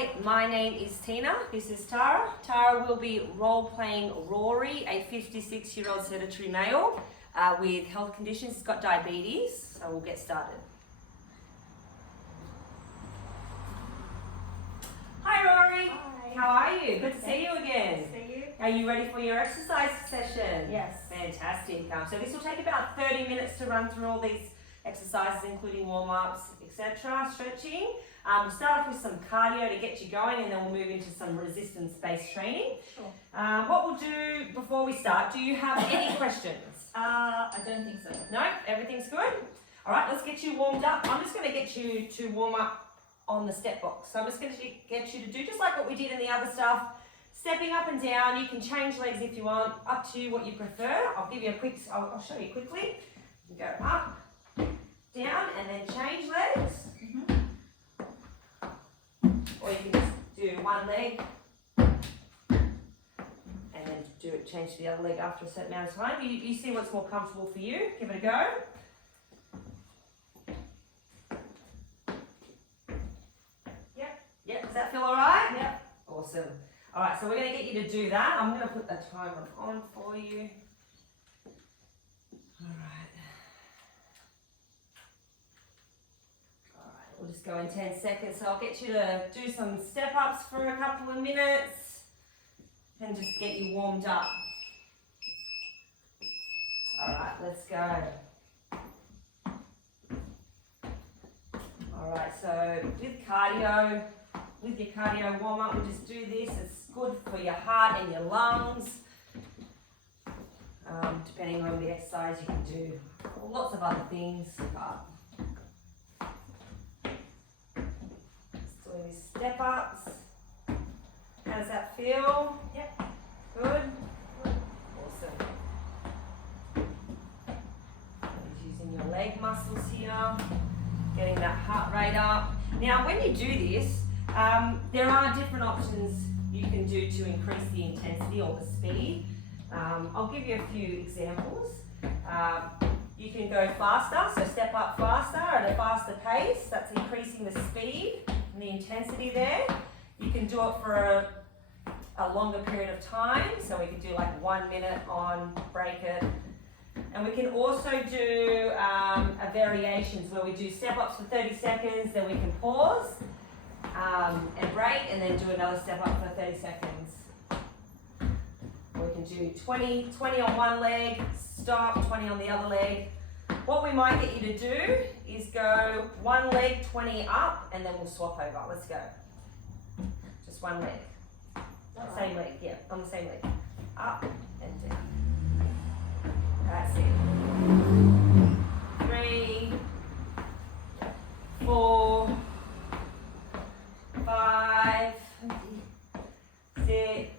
Hi, my name is Tina. This is Tara. Tara will be role-playing Rory, a 56-year-old sedentary male with health conditions. He's got diabetes, so we'll get started. Hi Rory. Hi. How are you? Good to see you again. Good to see you. Are you ready for your exercise session? Yes. Fantastic. So this will take about 30 minutes to run through all these exercises, including warm-ups, etc., stretching. We'll start off with some cardio to get you going, and then we'll move into some resistance-based training. Sure. What we'll do before we start, do you have any questions? I don't think so. No? Everything's good? All right, let's get you warmed up. I'm just going to get you to warm up on the step box. So I'm just going to get you to do just like what we did in the other stuff. Stepping up and down. You can change legs if you want, up to you what you prefer. I'll give you a quick, I'll show you quickly. You go up, down, and then change legs. Or you can just do one leg and then change to the other leg after a certain amount of time. You see what's more comfortable for you. Give it a go. Yep. Does that feel all right? Yep. Awesome. All right, so we're going to get you to do that. I'm going to put the timer on for you. We'll just go in 10 seconds. So I'll get you to do some step ups for a couple of minutes and just get you warmed up. All right, let's go. All right, so with your cardio warm up, we'll just do this. It's good for your heart and your lungs. Depending on the exercise, you can do lots of other things, but doing these step ups. How does that feel? Yep. Good? Awesome. Using your leg muscles here, getting that heart rate up. Now, when you do this, there are different options you can do to increase the intensity or the speed. I'll give you a few examples. You can go faster, so step up faster at a faster pace. That's increasing the speed and the intensity there. You can do it for a longer period of time, so we could do like 1 minute on, break it. And we can also do variations where we do step ups for 30 seconds, then we can pause and break, and then do another step up for 30 seconds. Or we can do 20 on one leg, stop, 20 on the other leg. What we might get you to do is go one leg, 20 up, and then we'll swap over. Let's go. Just one leg. Same leg, yeah, on the same leg. Up and down. That's it. 3, 4, 5, 6,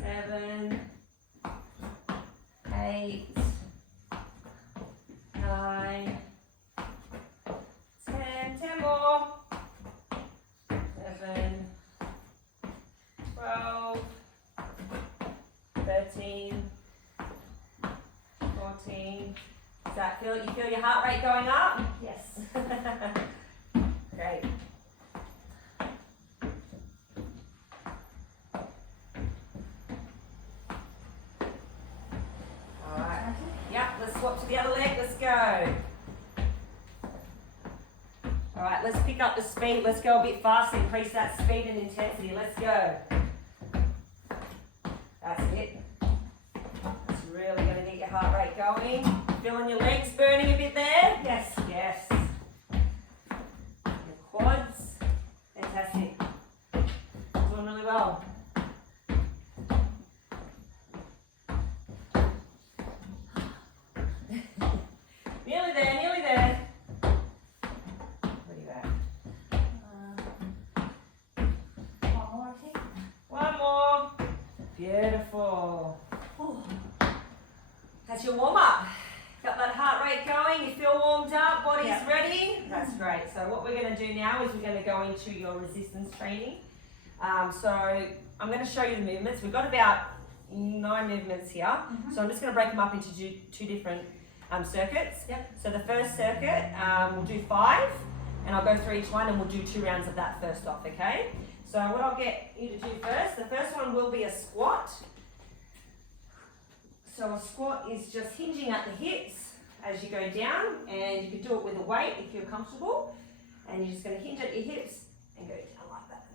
7, 8, 9, 10 more, 11, 12, 13, 14. Does that feel, you feel your heart rate going up? Yes. Great. Alright. Yeah, let's swap to the other leg. Let's go. Alright, let's pick up the speed. Let's go a bit faster. Increase that speed and intensity. Let's go. That's it. It's really going to get your heart rate going. Feeling your legs burning a bit there? Yes. Yes. Your quads. Fantastic. Doing really well. Nearly there, nearly there. Where are you at? One more, I think. One more. Beautiful. Ooh. That's your warm up. Got that heart rate going, you feel warmed up, body's Yep. ready. That's great. So what we're going to do now is we're going to go into your resistance training. So I'm going to show you the movements. We've got about 9 movements here. So I'm just going to break them up into two different circuits. Yep. So the first circuit, we'll do 5. and I'll go through each one and we'll do 2 rounds of that first off, okay? So what I'll get you to do first, the first one will be a squat. So a squat is just hinging at the hips as you go down, and you can do it with a weight if you're comfortable. And you're just going to hinge at your hips and go down like that.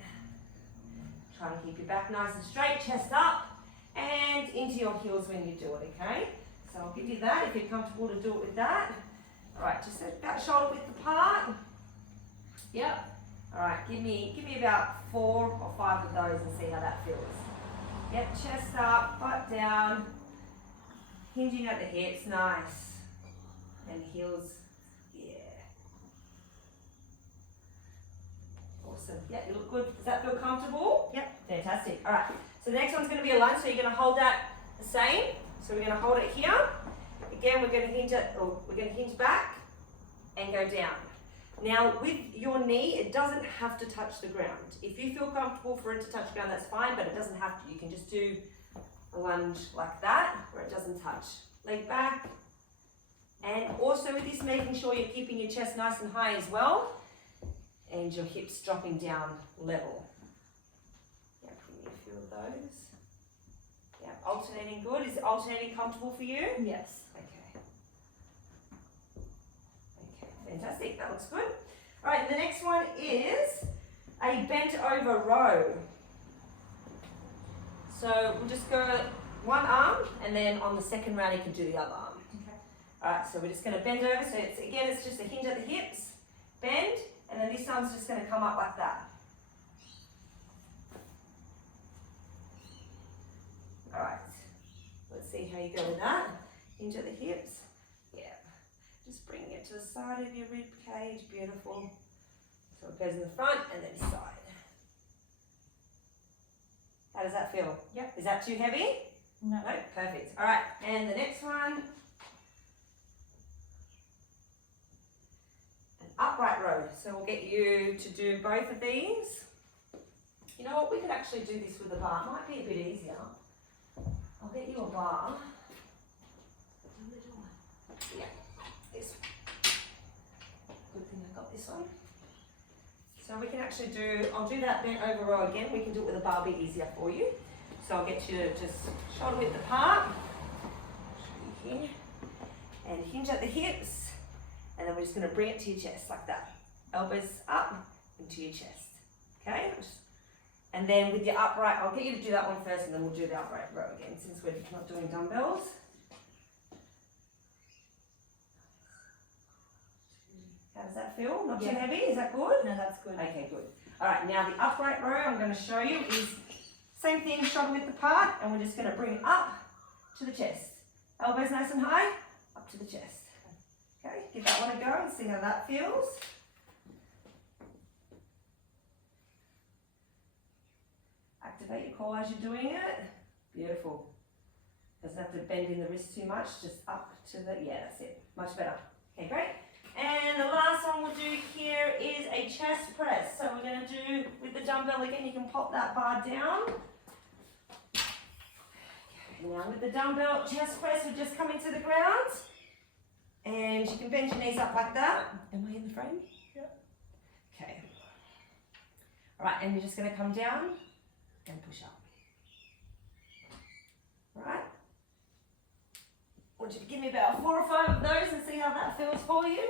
Try and keep your back nice and straight, chest up, and into your heels when you do it, okay? So I'll give you that if you're comfortable to do it with that. All right, just about shoulder width apart. Yep. All right, give me about 4 or 5 of those and see how that feels. Yep, chest up, butt down, hinging at the hips, nice. And heels, yeah. Awesome. Yeah, you look good. Does that feel comfortable? Yep. Fantastic. All right. So the next one's going to be a lunge. So you're going to hold that the same. So we're going to hold it here. Again, we're going to hinge back and go down. Now with your knee, it doesn't have to touch the ground. If you feel comfortable for it to touch the ground, that's fine, but it doesn't have to. You can just do a lunge like that, where it doesn't touch. Leg back. And also with this, making sure you're keeping your chest nice and high as well, and your hips dropping down level. Yeah, give me a few of those. Yeah, alternating good. Is alternating comfortable for you? Yes. Okay. Okay, fantastic. That looks good. All right, the next one is a bent over row. So we'll just go one arm, and then on the second round you can do the other arm. Okay. All right, so we're just going to bend over. So it's just a hinge at the hips, bend, and then this arm's just going to come up like that. All right, let's see how you go with that. Hinge at the hips, yeah. Just bringing it to the side of your rib cage, beautiful. So it goes in the front and then side. How does that feel? Yep. Is that too heavy? No. No, perfect. All right, and the next one. An upright row. So we'll get you to do both of these. You know what, we could actually do this with a bar. It might be a bit easier. I'll get you a bar. Yeah, this one. Good thing I got this one. So we can actually do, I'll do that bent over row again. We can do it with a bar, a bit easier for you. So I'll get you to just shoulder width apart. Show you here. And hinge at the hips. And then we're just going to bring it to your chest like that. Elbows up into your chest. Okay? And then with your upright, I'll get you to do that one first and then we'll do the upright row again since we're not doing dumbbells. How does that feel? Not too heavy? Is that good? No, that's good. Okay, good. All right, now the upright row I'm going to show you is same thing, shoulder width apart, and we're just going to bring it up to the chest. Elbows nice and high, up to the chest. Okay, give that one a go and see how that feels. Activate your core as you're doing it. Beautiful. Doesn't have to bend in the wrist too much, just up to the, yeah, that's it. Much better. Okay, great. And the last one we'll do here is a chest press. So we're going to do, with the dumbbell again, you can pop that bar down. Okay, now with the dumbbell chest press, we're just coming to the ground. And you can bend your knees up like that. Am I in the frame? Yep. Okay. All right, and you're just going to come down and push up. All right. I want you to give me about 4 or 5 of those and see how that feels for you.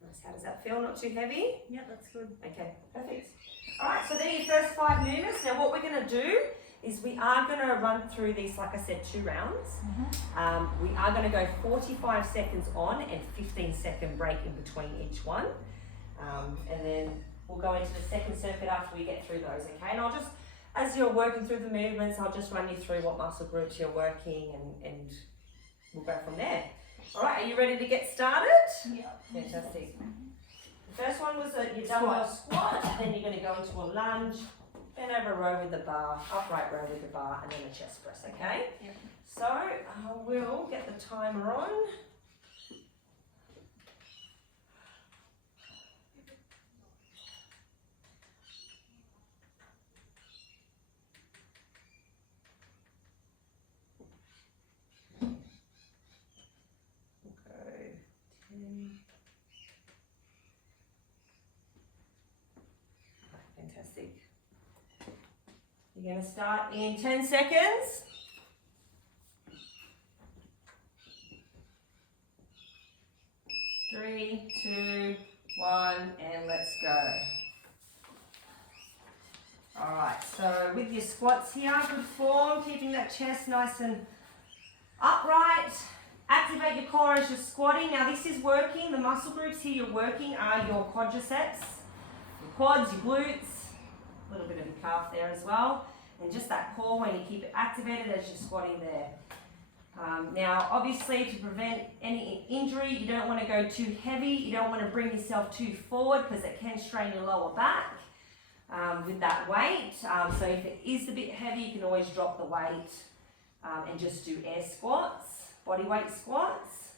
Nice. How does that feel? Not too heavy? Yeah, that's good. Okay, perfect. All right, so there are your first 5 movements. Now what we're going to do is we are going to run through these, like I said, 2 rounds. We are going to go 45 seconds on and 15-second break in between each one. And then we'll go into the second circuit after we get through those, okay? And I'll just, as you're working through the movements, I'll just run you through what muscle groups you're working and we'll go from there. All right, are you ready to get started? Yeah. Fantastic. The first one was your dumbbell squat, then you're going to go into a lunge, bend over row with the bar, upright row with the bar, and then a chest press, okay? Yep. So I will get the timer on. Fantastic. You're going to start in 10 seconds. 3, 2, 1, and let's go. Alright, so with your squats here, good form, keeping that chest nice and upright. Activate your core as you're squatting. Now this is working, the muscle groups here you're working are your quadriceps, your quads, your glutes, a little bit of your calf there as well. And just that core when you keep it activated as you're squatting there. Now obviously to prevent any injury, you don't want to go too heavy, you don't want to bring yourself too forward because it can strain your lower back with that weight. So if it is a bit heavy, you can always drop the weight and just do air squats, body weight squats.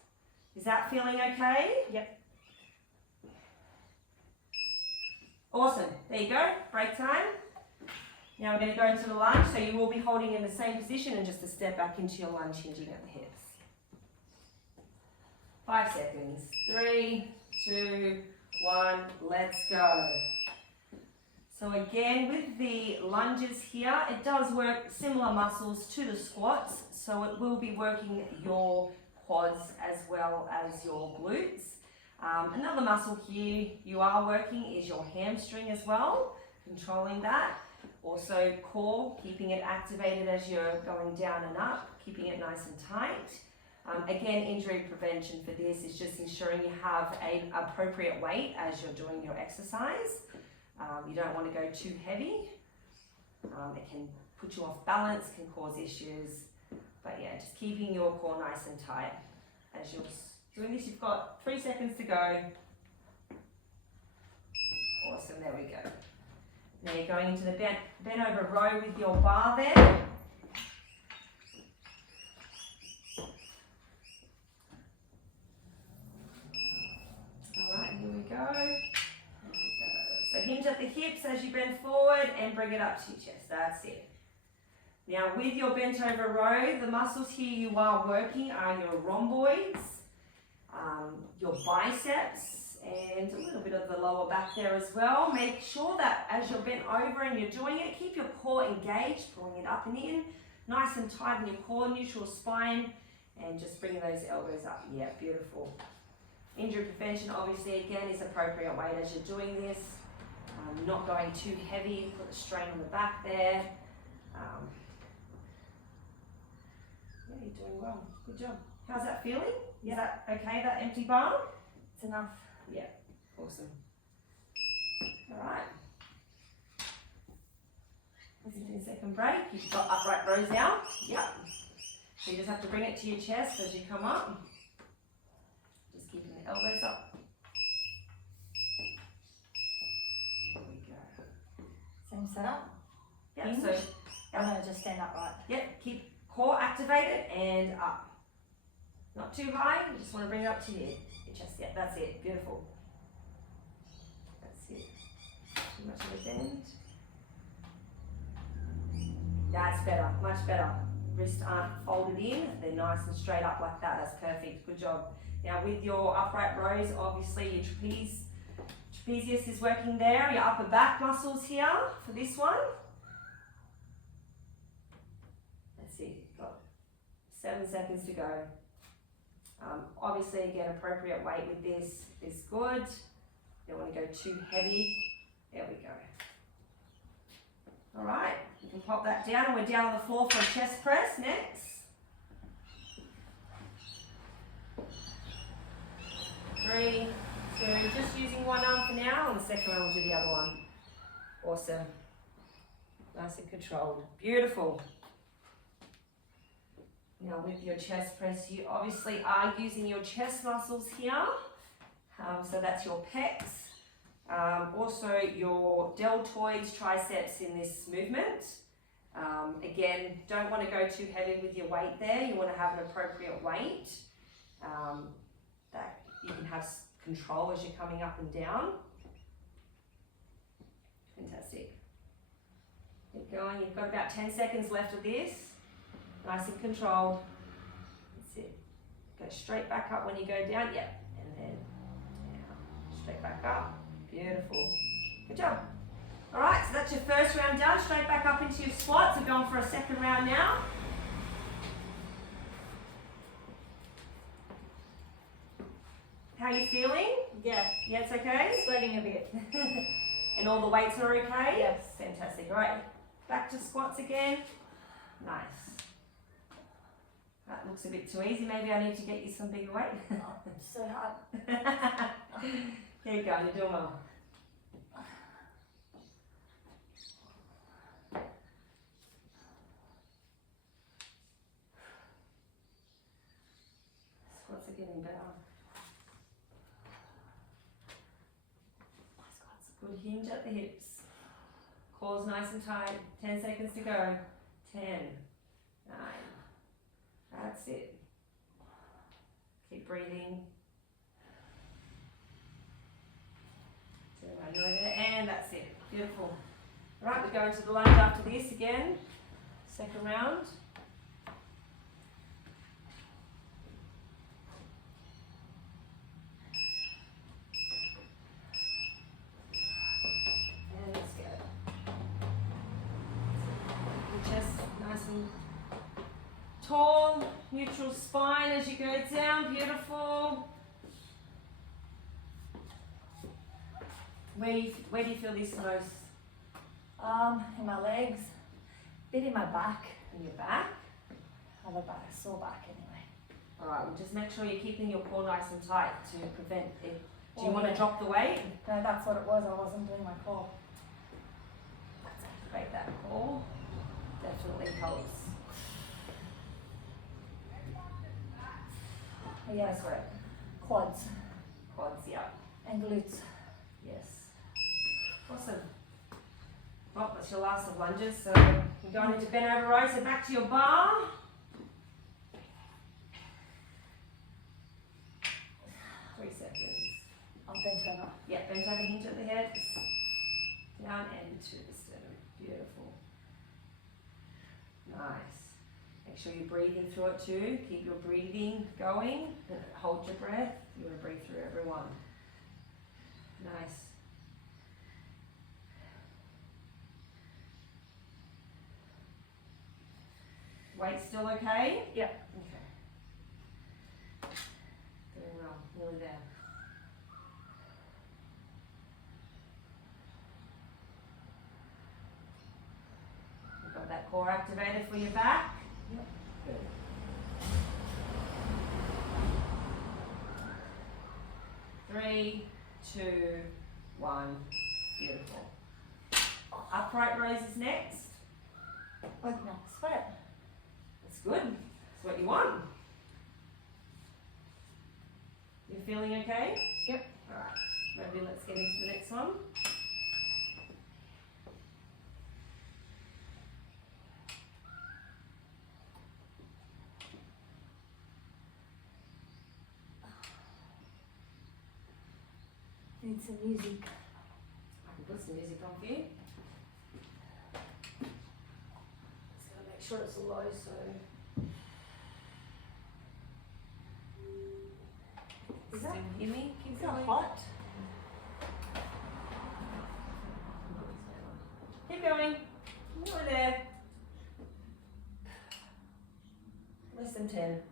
Is that feeling okay? Yep. Awesome, there you go, break time. Now we're going to go into the lunge, so you will be holding in the same position and just a step back into your lunge, hinging at the hips. 5 seconds. 3, 2, 1, let's go. So again, with the lunges here, it does work similar muscles to the squats, so it will be working your quads as well as your glutes. Another muscle here you are working is your hamstring as well, controlling that. Also core, keeping it activated as you're going down and up, keeping it nice and tight. Again, injury prevention for this is just ensuring you have an appropriate weight as you're doing your exercise. You don't want to go too heavy. It can put you off balance, can cause issues. But yeah, just keeping your core nice and tight. As you're doing this, you've got 3 seconds to go. Awesome, there we go. Now you're going into the bent over row with your bar there. Alright, here we go. So hinge at the hips as you bend forward and bring it up to your chest. That's it. Now with your bent over row, the muscles here you are working are your rhomboids, your biceps, and a little bit of the lower back there as well. Make sure that as you're bent over and you're doing it, keep your core engaged, pulling it up and in, nice and tight in your core, neutral spine, and just bringing those elbows up. Yeah, beautiful. Injury prevention, obviously, again, is appropriate weight as you're doing this. Not going too heavy, put the strain on the back there. Yeah, you're doing well. Good job. How's that feeling? Is that okay, that empty bar? It's enough. Yeah, awesome. All right. 15-second break. You've got upright rows now. Yep. So you just have to bring it to your chest as you come up. Just keeping the elbows up. There we go. Same setup. Yep. Hinge? So. Oh no, just stand upright. Yep. Keep core activated and up. Not too high. You just want to bring it up to your chest. Yeah, that's it. Beautiful. That's it. Too much of a bend. That's better. Much better. Wrists aren't folded in. They're nice and straight up like that. That's perfect. Good job. Now with your upright rows, obviously your trapezius is working there. Your upper back muscles here for this one. That's it. Got 7 seconds to go. Obviously, again, appropriate weight with this is good. You don't want to go too heavy. There we go. All right, you can pop that down, and we're down on the floor for a chest press next. 3, 2, just using one arm for now, and the second arm will do the other one. Awesome. Nice and controlled. Beautiful. Now with your chest press, you obviously are using your chest muscles here. So that's your pecs. Also your deltoids, triceps in this movement. Again, don't want to go too heavy with your weight there. You want to have an appropriate weight that you can have control as you're coming up and down. Fantastic. Keep going. You've got about 10 seconds left of this. Nice and controlled. That's it. Go straight back up when you go down. Yep. And then down. Straight back up. Beautiful. Good job. Alright, so that's your first round done. Straight back up into your squats. We're going for a second round now. How are you feeling? Yeah. Yeah, it's okay? Sweating a bit. And all the weights are okay? Yes. Fantastic. Alright, back to squats again. Nice. That looks a bit too easy. Maybe I need to get you some bigger weight. Oh, so hard. Keep going, you're doing well. Squats are getting better. Squats, good hinge at the hips. Core's nice and tight. 10 seconds to go. 10, 9. That's it. Keep breathing. 2, nearly there. And that's it. Beautiful. Right, we're going to the lunge after this again. Second round. And let's go. The chest nice and tall, neutral spine as you go down. Beautiful. Where do you feel this most? In my legs, bit in my back. In your back? I have a back, sore back anyway. Alright, well just make sure you're keeping your core nice and tight to prevent it. Do you Oh, want to yeah. drop the weight? No, that's what it was. I wasn't doing my core. Let's activate that core. Definitely helps. Yeah, That's right. quads Quads, yeah. and glutes. Yes. Awesome. Well, that's your last of lunges, so we're going into bent over row, so back to your bar. Up and over. Yeah, bend over, hinge at the hips, down and to the sternum. Beautiful. Nice. Make sure you're breathing through it too. Keep your breathing going. Hold your breath. You want to breathe through every one. Nice. Weight still okay? Yeah. Okay. Doing well. Nearly there. You've got that core activated for your back? Yep. Good. 3, 2, 1. Beautiful. Upright rows is next. Working up the sweat. That's good. That's what you want. You're feeling okay? Yep. Alright, maybe let's get into the next one. Need some music. I can put some music on for you. Just gotta make sure it's low so. Is that- Still hear me? Keep Is that going. hot? Keep going. Over there. Less than 10.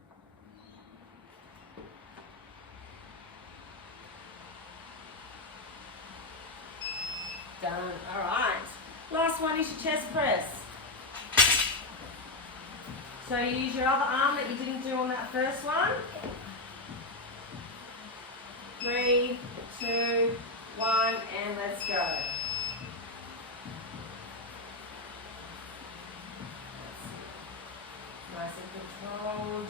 Done. Alright. Last one is your chest press. So you use your other arm that you didn't do on that first one. 3, 2, 1, and let's go. Nice and controlled.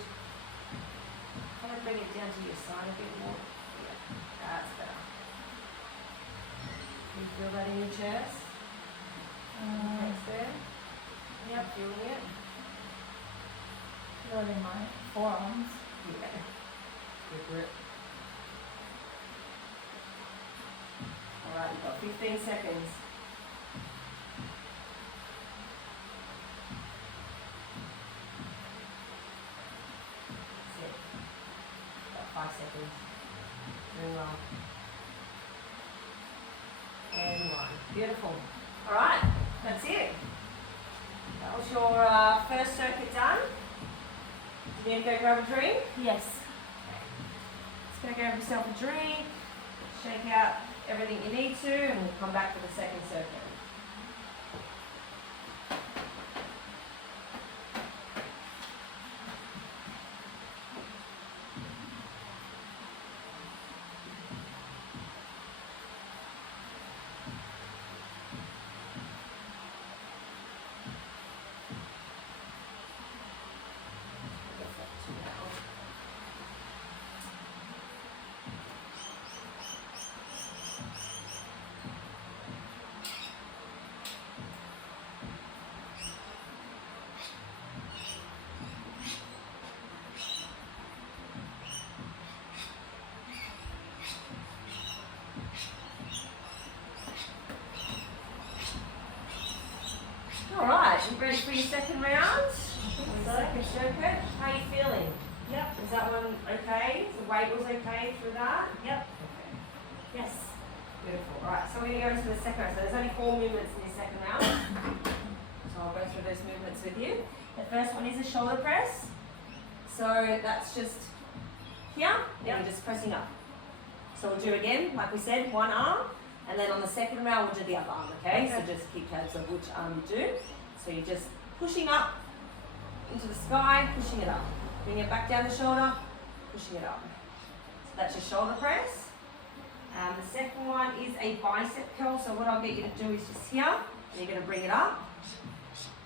Kind of bring it down to your side a bit more. Yeah, that's better. Can you feel that in your chest? Next there. Yep, feeling it. Feel it in my forearms. Yeah. Good grip. Alright, you've got 15 seconds. That's it. About 5 seconds. Doing well. And 1. Beautiful. Alright, that's it. That was your first circuit done. You need to go grab a drink? Yes. Just go grab yourself a drink, shake out everything you need to, and we'll come back for the second circuit. Alright, you ready for your second round? Second circuit. How are you feeling? Yep. Is that one okay? The weight was okay through that? Yep. Okay. Yes. Beautiful. Alright, so we're going to go into the second round. So there's only 4 movements in the second round. So I'll go through those movements with you. The first one is a shoulder press. So that's just here, and you're just pressing up. So we'll do again, like we said, one arm, and then on the second round we'll do the other arm, okay? So just keep tabs of which arm you do. So you're just pushing up into the sky, pushing it up. Bring it back down the shoulder, pushing it up. So that's your shoulder press. The second one is a bicep curl. So what I'll get you to do is just here, and you're going to bring it up,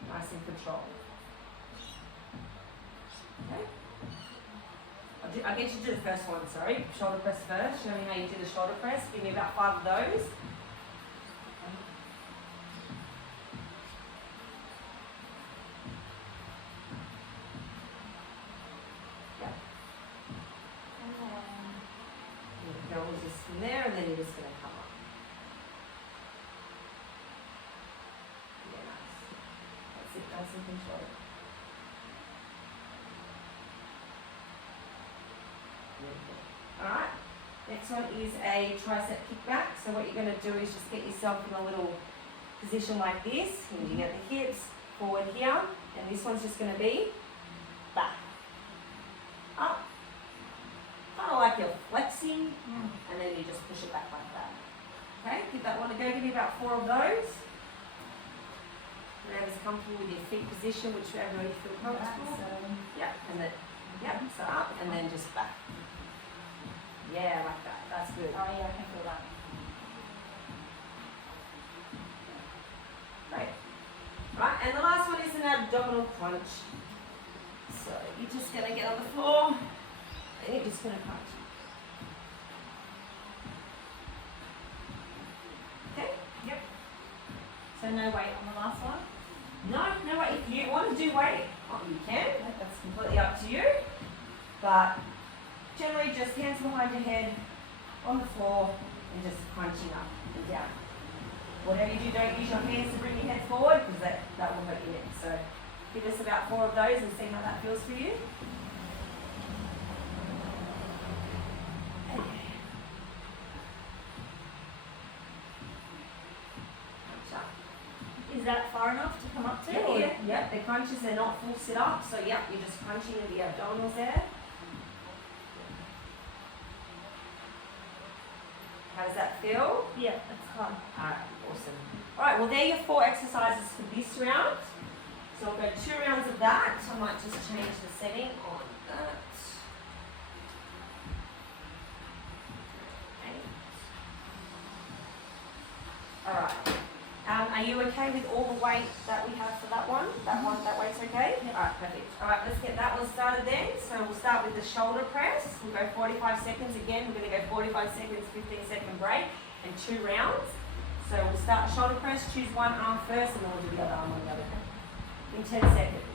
nice and controlled. Okay? I'll get you to do the first one, sorry. Shoulder press first. Show me how you do the shoulder press. Give me about 5 of those. Yeah. The curl is just from there, and then you're just going to come up. Yeah, nice. That's it, nice and controlled. Alright, next one is a tricep kickback. So what you're going to do is just get yourself in a little position like this, and you get the hips forward here, and this one's just going to be back, up, kind of like you're flexing, and then you just push it back like that. Okay, give that one a go, give me about 4 of those. Whatever's comfortable with your feet position, whichever you feel comfortable. Yeah, and then, yeah, so up, and then just back. Yeah, like that. That's good. Oh yeah, I can feel that. Great. Right, and the last one is an abdominal crunch. So you're just going to get on the floor, and you're just going to crunch. Okay? Yep. So no weight on the last one? No weight. If you want to do weight, you can. That's completely up to you. But generally just hands behind your head, on the floor, and just crunching up and down. Whatever you do, don't use your hands to bring your head forward, because that will hurt your neck. So give us about 4 of those and see how that feels for you. Crunch up. Is that far enough to come up to? Yeah, the crunches, they're not full sit up, so yeah, you're just crunching with the abdominals there. How does that feel? Yeah, that's fun. Alright, awesome. Alright, well there are your 4 exercises for this round. So I'll go 2 rounds of that. I might just change the setting on that. Alright. Are you okay with all the weight that we have for that one? That weight's okay? Yep. Alright, perfect. Alright, let's get that one started then. So we'll start with the shoulder press. We'll go 45 seconds again. We're going to go 45 seconds, 15-second break, and 2 rounds. So we'll start shoulder press, choose one arm first, and then we'll do the other arm on the other hand. In 10 seconds.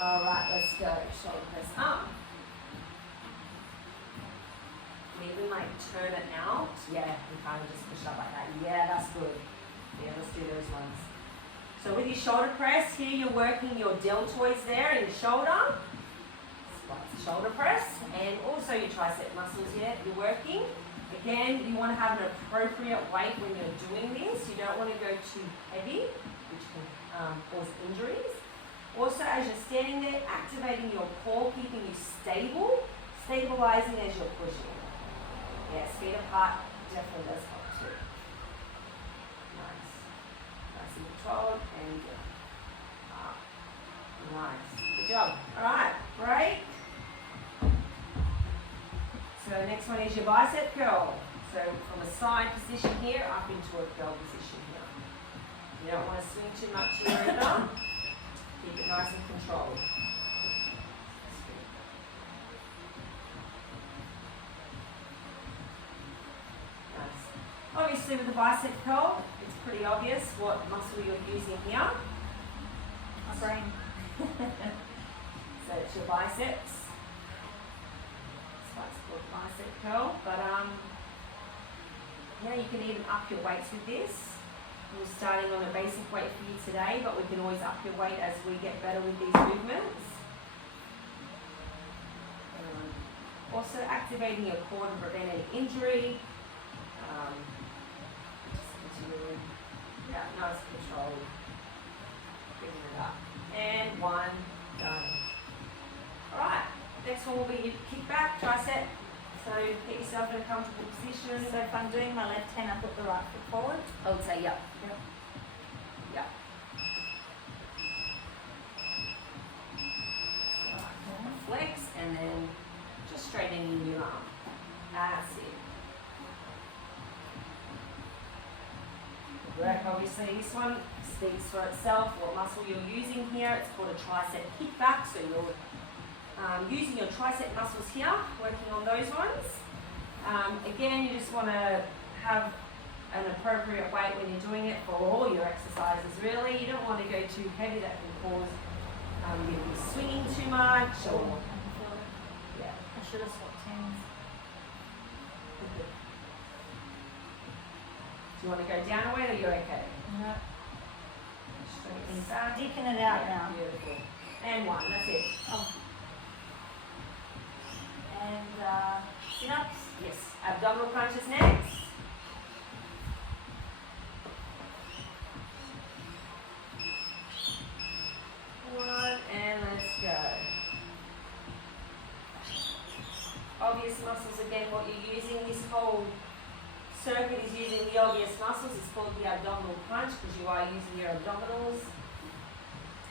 Alright, let's go. Shoulder press up. Maybe like turn it out. Yeah, we kind of just push up like that. Yeah, that's good. Yeah, let's do those ones. So with your shoulder press, here you're working your deltoids there in your shoulder. Squats, shoulder press, and also your tricep muscles here, you're working. Again, you want to have an appropriate weight when you're doing this. You don't want to go too heavy, which can cause injuries. Also, as you're standing there, activating your core, keeping you stable, stabilizing as you're pushing. Yes, feet apart definitely does help too. Nice. Nice and controlled and good. Up. Nice. Good job. Alright, break. So next one is your bicep curl. So from a side position here up into a curl position here. You don't want to swing too much here either. Keep it nice and controlled. Nice. Obviously with the bicep curl, it's pretty obvious what muscle you're using here. My brain. So it's your biceps. That's called bicep curl, but yeah, you can even up your weights with this. We're starting on a basic weight for you today, but we can always up your weight as we get better with these movements. Also activating your core to prevent any injury. Just continue, yeah, nice control. Bringing it up. And one, done. Alright. Next one will be your kick back, tricep. So get yourself in a comfortable position. So if I'm doing my left hand, I put the right foot forward. I would say yep. Yep. Yep. Alright, flex and then just straightening your arm. That's it. Good work, obviously. This one speaks for itself, what muscle you're using here. It's called a tricep kick back. So you're using your tricep muscles here, working on those ones. Again, you just want to have an appropriate weight when you're doing it for all your exercises, really. You don't want to go too heavy, that can cause you to be swinging too much or... Yeah. I should have swapped hands. Do you want to go down a weight or you're okay? No. Straighten back. Deacon it out now. Beautiful. And one, that's it. Oh. And sit-ups. Yes. Abdominal crunches next. One, and let's go. Obvious muscles again, what you're using. This whole circuit is using the obvious muscles. It's called the abdominal crunch because you are using your abdominals.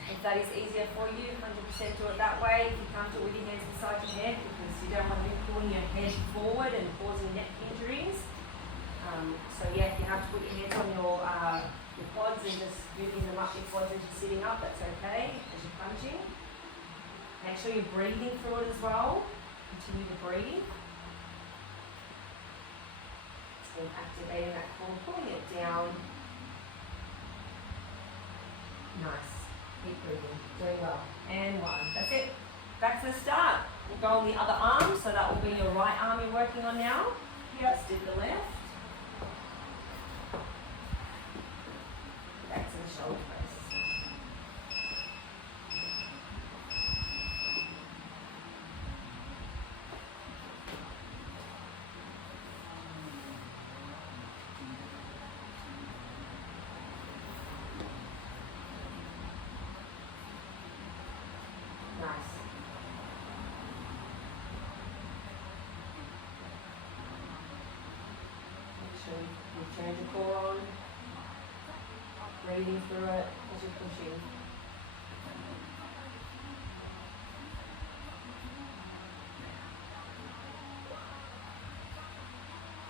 If that is easier for you, 100% do it that way. If you can't do it with your hands beside your head because you don't want to be pulling your head forward and causing neck injuries. So yeah, if you have to put your hands on your quads and just moving them up your quads as you're sitting up, that's okay as you're punching. Make sure you're breathing through it as well. Continue to breathe. And activating that core, pulling it down. Nice. Keep breathing. Doing well. And one. That's it. Back to the start. We'll go on the other arm. So that will be your right arm you're working on now. Just did the left. Back to the shoulder press. Nice. Make sure you turn your core on. Breathing through it as you're pushing.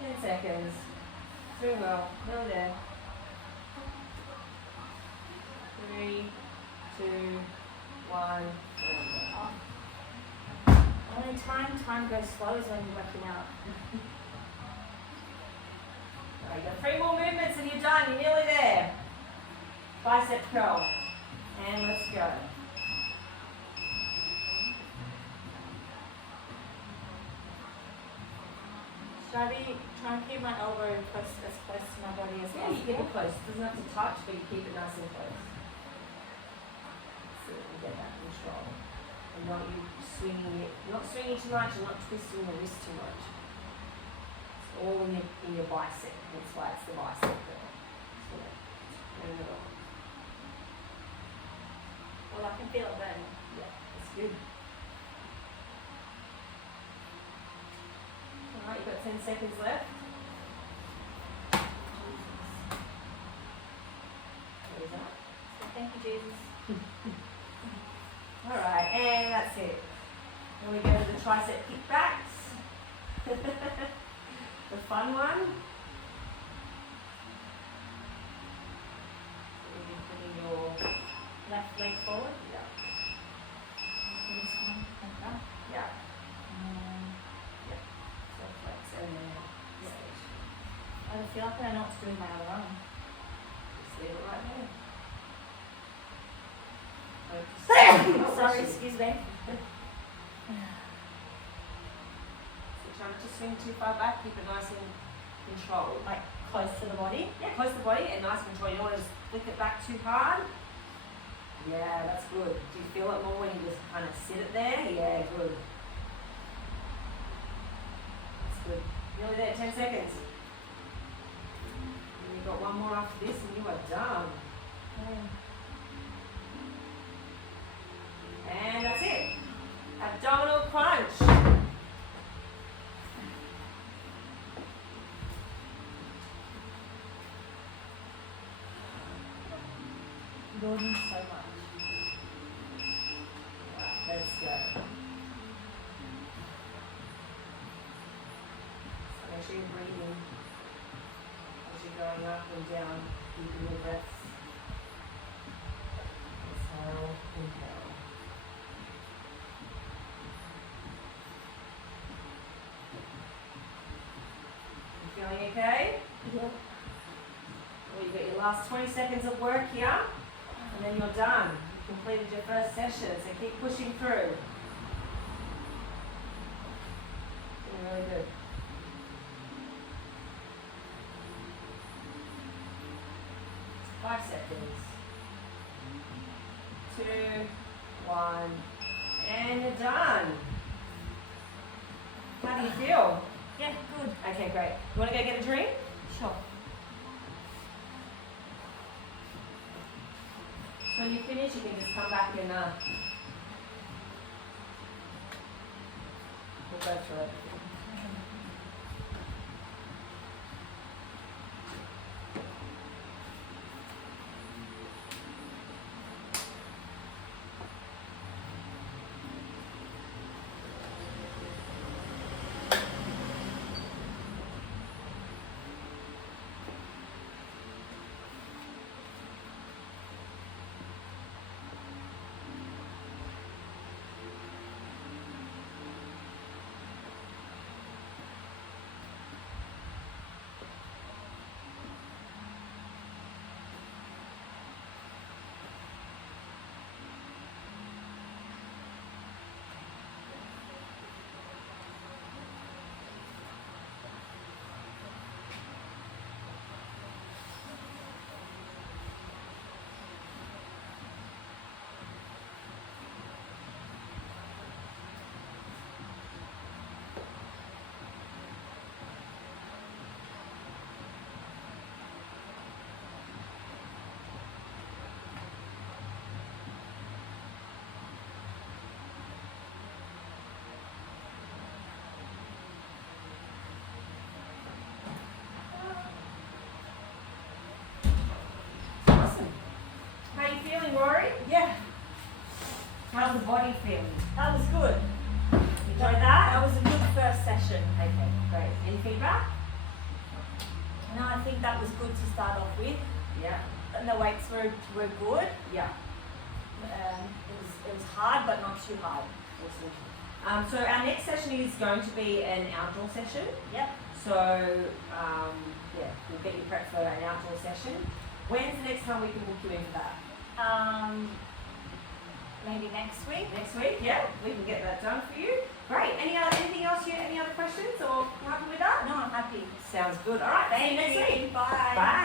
Ten seconds. Doing well. Nearly there. 3, 2, 1. Only time goes slow is when you're working out. Right, you got 3 more movements and you're done. You're nearly there. Bicep curl. And let's go. Should I be trying to keep my elbow close to my body as Yeah, possible? you keep it close. It doesn't have to touch, but you keep it nice and close. So that you get that control. And not you swinging it, not swinging too much and not twisting the wrist too much. It's all in your bicep. That's why it's the bicep curl. So turn it on. Well, I can feel it then. Yeah, that's good. Alright, you've got 10 seconds left. What is that? So thank you, Jesus. Alright, and that's it. Then we go to the tricep kickbacks. The fun one. So you're putting your Left leg forward. yeah. This one, like that. Yeah. And So flex and then stage. I feel like I know what to do with my other arm. Just leave it right there. Sorry, excuse me. So try not to swing too far back, keep it nice and controlled. Like close to the body. Yeah, close to the body and nice and controlled. You don't want to just flick it back too hard. Yeah, that's good. Do you feel it more when you just kind of sit it there? Yeah, good. That's good. Nearly there, 10 seconds. And you've got one more after this and you are done. And that's it. Abdominal crunch. Yawning so much. Right, let's go. So make sure you're breathing as you're going up and down, keeping your breaths. Exhale, inhale. You feeling okay? Yeah. Well, you've got your last 20 seconds of work here, and then you're done. You've completed your first session, so keep pushing through. Doing really good. Five seconds. 2, 1, and you're done. How do you feel? Yeah, good. Okay, great. You want to go get a drink? Sure. So when you finish, you can just come back and we'll go through it. Awesome. How are you feeling, Rory? Yeah, How's the body feeling? that was good. Enjoyed that? That was a good first session. Okay, great. Any feedback? No, I think that was good to start off with. Yeah. And the weights were good. Yeah. It was hard, but not too hard. Awesome. So our next session is going to be an outdoor session. Yep. So yeah, we'll get you prepped for an outdoor session. When's the next time we can book you in for that? Maybe next week. Next week, yeah, we can get that done for you. Great. Anything else? Any other questions or you happy with that? No, I'm happy. Sounds good. All right. See you next week. Bye. Bye.